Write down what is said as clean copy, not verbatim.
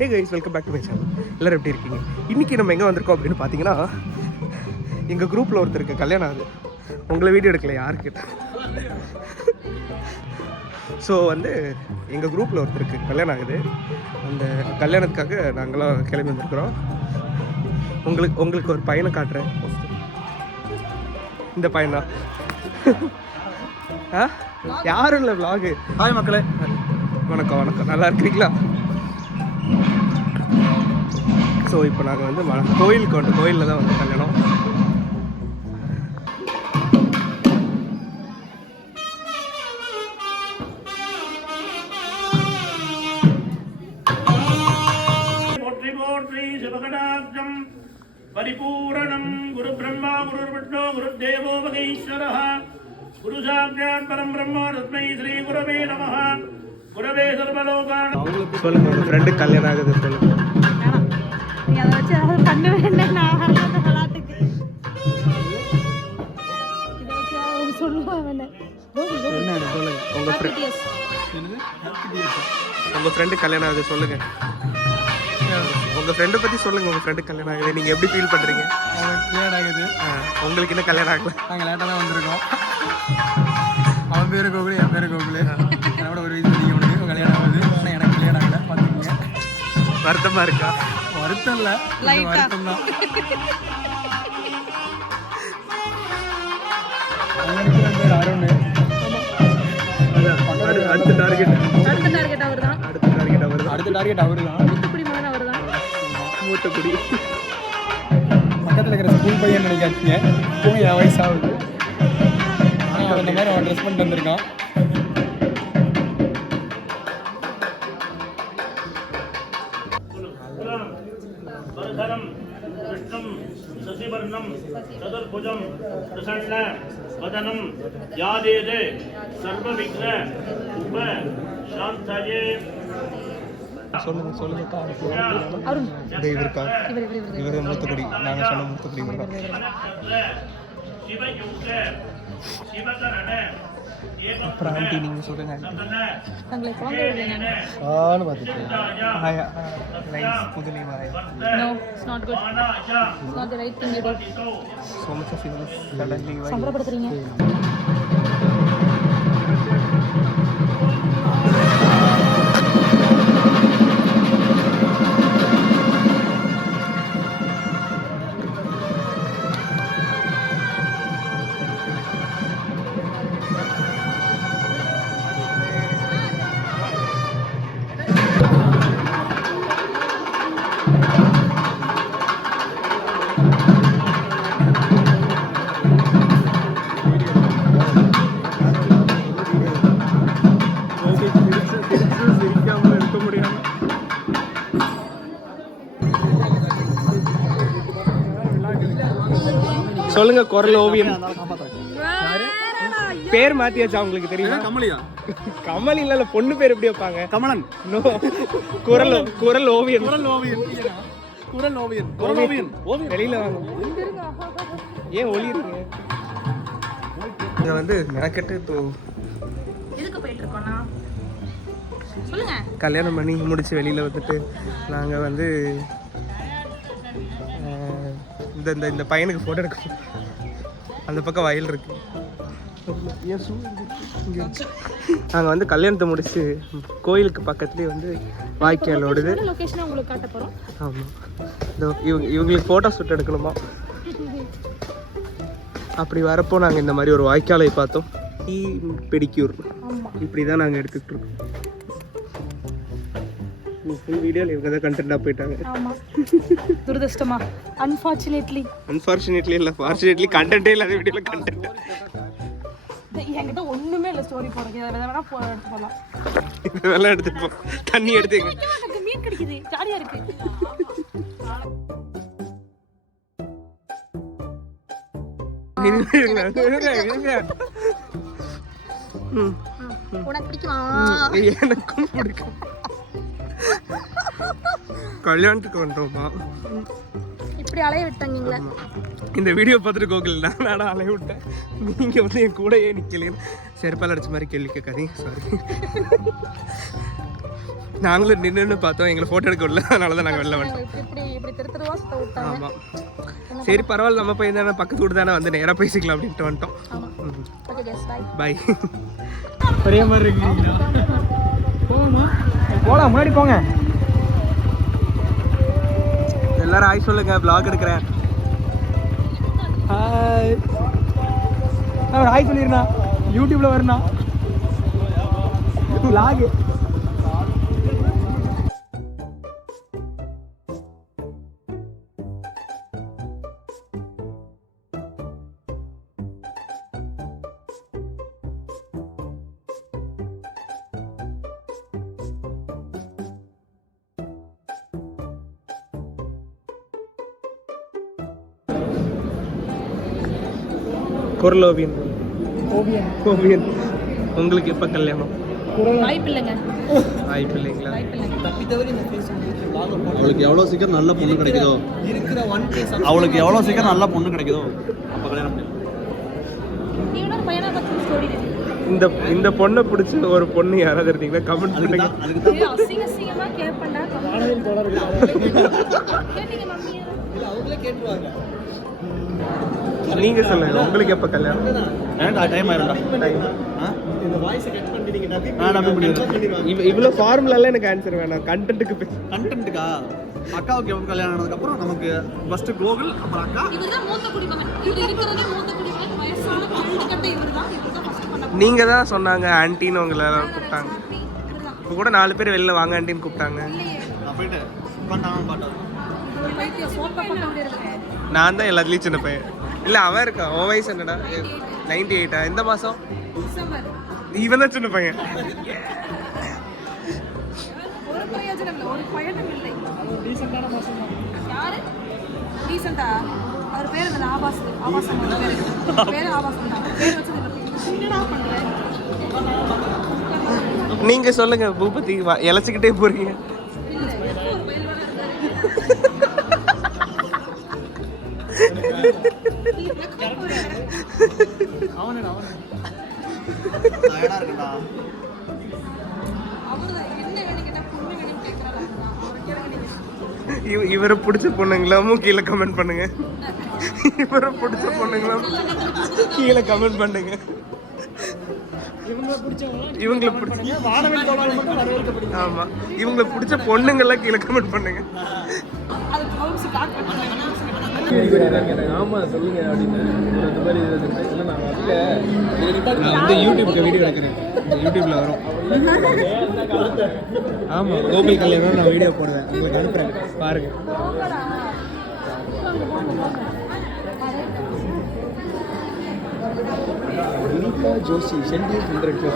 Hey guys, welcome back to my channel. எல்லோரும் எப்படி இருக்கீங்க? இன்றைக்கி நம்ம எங்கே வந்திருக்கோம் அப்படின்னு பார்த்தீங்கன்னா, எங்கள் குரூப்பில் ஒருத்தருக்கு கல்யாணம் ஆகுது. உங்களை வீடியோ எடுக்கல, யார் கேட்டேன். ஸோ வந்து எங்கள் குரூப்பில் ஒருத்தருக்கு கல்யாணம் ஆகுது. அந்த கல்யாணத்துக்காக நாங்களாம் கிளம்பி வந்திருக்கிறோம். உங்களுக்கு ஒரு பையனை காட்டுறேன். இந்த பையன்தான். யாரும் இல்லை, விலாகு. ஹாய் மக்களே, வணக்கம் வணக்கம், நல்லா இருக்கிறீங்களா? ஸோ இப்போ நாங்கள் வந்து கோயிலுக்கு வந்து கோயிலில் தான் வந்து கல்யாணம். போற்றி போற்றி சிவகடாப்தம் பரிபூரணம் குரு பிரம்மா குரு விஷ்ணு குரு தேவோ மகேஸ்வரः குரு சாக்ஷாத் பரம் பிரம்மா தஸ்மை ஸ்ரீ குரவே நமः. குரவே சர்வலோகான். சொல்லுங்க, உங்கள் ஃப்ரெண்டு கல்யாணம் ஆகுது, சொல்லுங்க. அதை வச்சு ஏதாவது பண்ண வேண்டாம். நான் விளாட்டுக்கு இதை வச்சு ஏதாவது சொல்லுவாங்க. என்ன சொல்லுங்க, உங்கள் ஃப்ரெண்டு கல்யாணம் ஆகுது, சொல்லுங்க. உங்கள் ஃப்ரெண்டை பற்றி சொல்லுங்கள். உங்கள் ஃப்ரெண்டு கல்யாணம் ஆகுது, நீங்கள் எப்படி ஃபீல் பண்ணுறீங்க? லேட் ஆகுது. உங்களுக்கு இன்னும் கல்யாணம் ஆகல. நாங்கள் லேட்டாக தான் வந்திருக்கோம். அவன் பேர் கோகுலு, என் பேர் கோகுலு. என்னோட ஒரு வயசு நீங்கள் உனக்கு கல்யாணம் ஆகுது, ஆனால் எனக்கு கல்யாணம் ஆகலை. பார்த்துக்கோங்க. வருத்தமாக இருக்கா? வருத்தம் இல்லை, வருத்தம் தான். பேர் அருண். அடுத்த டார்கெட் அவர் தான். அடுத்த டார்கெட் அவர் தான். மூத்தக்குடி. பக்கத்தில் இருக்கிற ஸ்கூல் பையன் நினைக்காதீங்க, போய் என் வயசு ஆகுது. ஆனால் அந்த மாதிரி அவன் ட்ரெஸ் பண்ணிட்டு வந்திருக்கான். வர்தனம் விஷ்ணும் சசிவர்ணம் சதுர்புஜம் பிரசன்ன வதனம் யாதேதே சர்வவிக்ன உப சாந்தயே. சொல்லுங்க. அருண் இருக்கா? இவர் மூத்தக்குடி. நாங்கள் சொன்ன மூத்தக்குடி இவர். அப்புறம் ஆண்டி நீங்கள் சொல்லுங்க. தங்களை குழந்தை புது name. No, it's not good. It's not the right thing you did. So much of feelings suddenly. சம்பளப்படுத்துறீங்க. சொல்லுங்க, குரல் ஓவியம். பேர் மாத்தியாச்சா உங்களுக்கு தெரியுமா? கமலியா? கமல் இல்ல, பொண்ணு பேர் எப்படி வைப்பாங்க? கமலன். குரல் ஓவியம். வெளியில வாங்க. ஏன் ஒளியுறீங்க? இங்க வந்து மெனக்கெட்டு எதுக்கு போயிட்டு இருக்கோம்னா சொல்லுங்க. கல்யாணம் பண்ணி முடிச்சு வெளியில வந்துட்டு நாங்க வந்து இந்த பையனுக்கு ஃபோட்டோ எடுக்கணும். அந்த பக்கம் வயல் இருக்கு. நாங்கள் வந்து கல்யாணத்தை முடிச்சு கோயிலுக்கு பக்கத்துலேயே வந்து வாய்க்கால் ஓடுது. ஆமாம், இவங்களுக்கு ஃபோட்டோ ஷூட் எடுக்கணுமா? அப்படி வரப்போ நாங்கள் இந்த மாதிரி ஒரு வாய்க்காலை பார்த்தோம். பெடிக்யூர் இப்படி தான் நாங்கள் எடுத்துக்கிட்டு இருக்கோம். ஃபுல் வீடியோவில் இவங்க தான் கண்டென்ட்டாக போயிட்டாங்க. துரதிர்ஷ்டமா? அன்ஃபார்ச்சுனேட்லி இல்லை, ஃபார்ச்சுனேட்லி கண்டென்ட்டே இல்லாத வீடியோவில் கண்டென்ட். என்கிட்ட ஒண்ணுமே இல்லை ஸ்டோரி போடுறதுக்கு. அதை வேணா எடுத்து போகலாம். இதெல்லாம் எடுத்துப்போம். தண்ணி எடுத்துங்க. மீன் கிடைக்குது, ஜாலியா இருக்கு. உனக்கு பிடிக்குமா? எனக்கும் பிடிக்கும். கல்யாணத்துக்கு வந்தோமா, இப்படி அலைய விட்டாங்களே. இந்த வீடியோ பார்த்துட்டு கோகுல் நான் அலைய விட்டேன், நீங்கள் வந்து என் கூடயே நிற்கலேன்னு செருப்பால் அடிச்ச மாதிரி கேள்வி கேட்காதீங்க. சாரி. நாங்களும் நின்று பார்த்தோம், எங்களை ஃபோட்டோ எடுக்க விடல, அதனால தான் நாங்கள் வெளில வந்துட்டோம். இப்படி திருத்தருவா சுத்த விட்டாங்க. ஆமாம், சரி பரவாயில்ல, நம்ம போய் தானே பக்கத்து வீடு தானே, வந்து நேராக பேசிக்கலாம் அப்படின்ட்டு வந்துட்டோம். Okay guys bye. பை. ஒரே மாதிரி இருக்கீங்களா? போமா போலாம், முன்னாடி போங்க. எல்லாரும் ஹாய் சொல்லுங்க, vlog எடுக்கிறேன். ஹாய். நான் ஹாய் சொல்லிருந்தா யூடியூப்ல வரணும். vlog. குரலோவியன். ஓவியன். உங்களுக்கு எப்போ கல்யாணம்? வாய்ப்பு இல்லைங்க. வாய்ப்பு இல்லைங்களா? அவளுக்கு எவ்வளோ சீக்கிரம் நல்ல பொண்ணு கிடைக்குதோ, அவளுக்கு எவ்வளோ சீக்கிரம் நல்ல பொண்ணு கிடைக்குதோ அப்போ கல்யாணம் பண்ணிடலாம். நீ வேணா பையனா பார்த்து ஸ்டோரி இந்த பொண்ணை பிடிச்ச ஒரு பொண்ணு யாராவது இருந்தீங்கன்னா கமெண்ட் பண்ணுங்க. அசிங்க அசிங்கமா கேட்பேன்டா. கேட்டீங்க மம்மியா? அவங்களே கேட்டுவாங்க. நீங்க சொல்லுங்க, உங்களுக்கு எப்போ கல்யாணம்? ஏன்டா டைம் ஆயிரும்டா. இந்த வாய்ஸ் கட் பண்ணி நீங்க டப்பிங் பண்ணிடுறேன். இவ்வளோ ஃபார்முலாலாம் எனக்கு ஆன்சர் வேணாம், கண்டென்ட்டுக்கு கண்டென்ட்டுக்கா அக்காவுக்கு எப்போ கல்யாணம் ஆனதுக்கப்புறம் நமக்கு ஃபர்ஸ்ட் கோகுல், அப்புறம் அக்கா. இவர்தான் மூத்த குடிமகன். இவர் இருக்கிறதே மூத்த குடிமகன். வயசான கண்டிக்கட்ட இவர்தான் ஃபர்ஸ்ட் பண்ண. நீங்க தான் சொன்னாங்க ஆன்ட்டின்னு உங்களை எல்லாரும் கூப்பிட்டாங்க. இப்போ கூட 4 பேர் வெளில வாங்க ஆன்ட்டின்னு கூப்பிட்டாங்க. நான் போயிட்டு உட்காண்டாம பாட்டா. சோப்பா பண்ண முடியாது. நான் தான் எல்லாத்துலேயும் சின்ன பையன். இல்லை அவன் இருக்கான். உன் வயசு என்னடா? 98. எந்த மாதம்? டிசம்பர். இவன் தான் சின்ன பையன். ஒரு பிரயோஜனம் இல்லை, ஒரு பயனும் இல்லை. ரீசெண்டான மாசம் தான். யாரு ரீசெண்டா? அவர் பேர் என்ன? ஆபாஸ். ஆபாசம் பேர் ஆபாசம் தான். பேர் வச்சது என்னடா பண்ற? நீங்க சொல்லுங்க பூபதி, இழைச்சிக்கிட்டே போறீங்க. இல்ல எப்போ ஒரு பயில்வானா இருக்காரு. அவனே டயர்டா இருக்குடா. அவர்தான் என்ன வேணும் கேட்டா பொண்ணு வேணும் கேட்கறாரு. அவர் கேளுங்க. இவரை பிடிச்ச பொண்ணுங்களாமும் கீழே கமெண்ட் பண்ணுங்க. இவரை பிடிச்ச பொண்ணுங்களாம் கீழே கமெண்ட் பண்ணுங்க. இவங்களை பிடிச்ச வானவில் தோழர்கள் மட்டும் வரவேற்கப்படுது. ஆமா, இவங்களை பிடிச்ச பொண்ணுங்கெல்லாம் கீழே கமெண்ட் பண்ணுங்க. அது கவுன்ஸ் டாக் பண்ணுங்க. ஆமா சொல்லுங்க அப்படின்னு இந்த மாதிரி இல்லை. நான் வந்து யூடியூப்க்கு வீடியோ எடுக்கிறேன். யூடியூப்ல வரும். ஆமாம், கோகுல் கல்யாணம் நான் வீடியோ போடுவேன், உங்களுக்கு அனுப்புகிறேன், பாருங்க. வினிதா ஜோஷி சென்ட் 100.